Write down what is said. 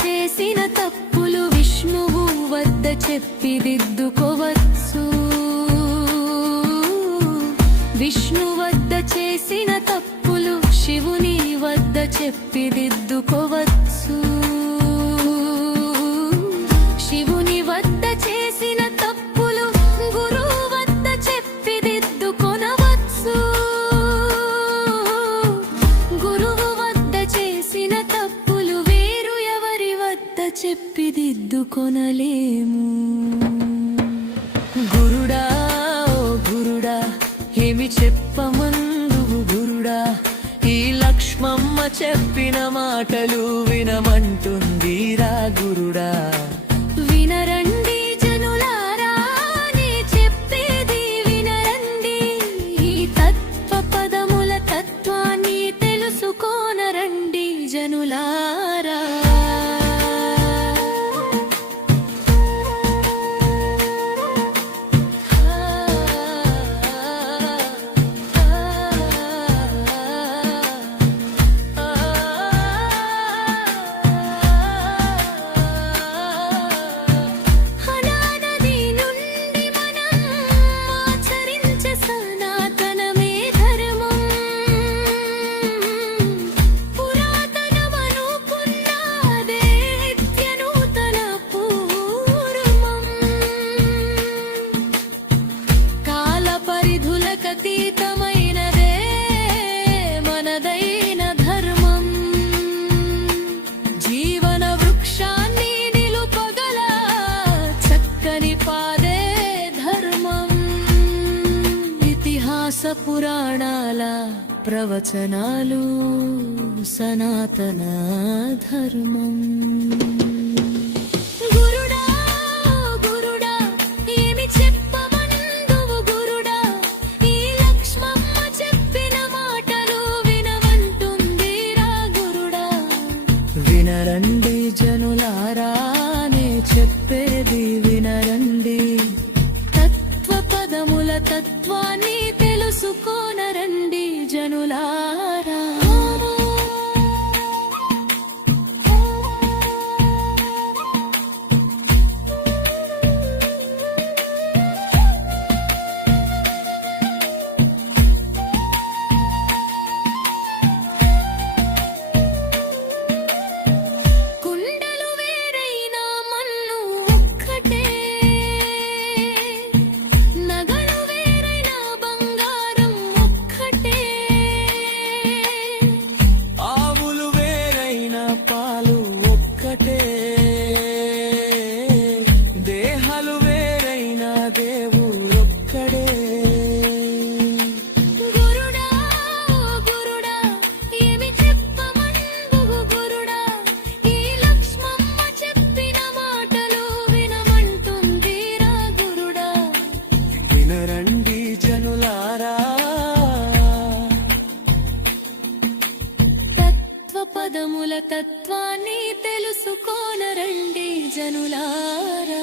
చేసిన తప్పులు విష్ణువు వద్ద చెప్పి దిద్దుకోవచ్చు. విష్ణు వద్ద చేసిన తప్పులు శివుని వద్ద చెప్పి దిద్దుకోవచ్చు. శివుని వద్ద చేసిన తప్పులు గురువు వద్ద చెప్పి దిద్దుకొనవచ్చు. గురువు వద్ద చేసిన తప్పులు వేరు ఎవరి వద్ద చెప్పి దిద్దుకొనలేము. గురుడా ఓ గురుడా ఏమి చెప్పమందువు గురుడా, ఈ లక్ష్మమ్మ చెప్పిన మాటలు వినమంటుందిరా గురుడా. వినరండి జనులారా నే చెప్పేది వినరండి, ఈ తత్వ పదముల తత్వాన్ని తెలుసుకోనరండి జనులారా. అతీతమైనదే మనదైన ధర్మం, జీవన వృక్షాన్ని నిలుపగల చక్కని పాదే ధర్మం. ఇతిహాస పురాణాల ప్రవచనాలు సనాతన ధర్మం. వినరండి జనులారా నే చెప్పేది వినరండి, తత్వ పదముల తత్వాన్ని తెలుసుకోనరండి జనులారా. దేహాలు వేరైన దేవుడొక్కడే. గురుడా గురుడా ఏమి చెప్పమందువు గురుడా, ఈ లక్ష్మమ్మ చెప్పిన మాటలు వినమంటుందిరా గురుడా. వినరండి జనులారా, తత్వ పదముల తత్వాన్ని తెలుసుకోనరండి జనులారా.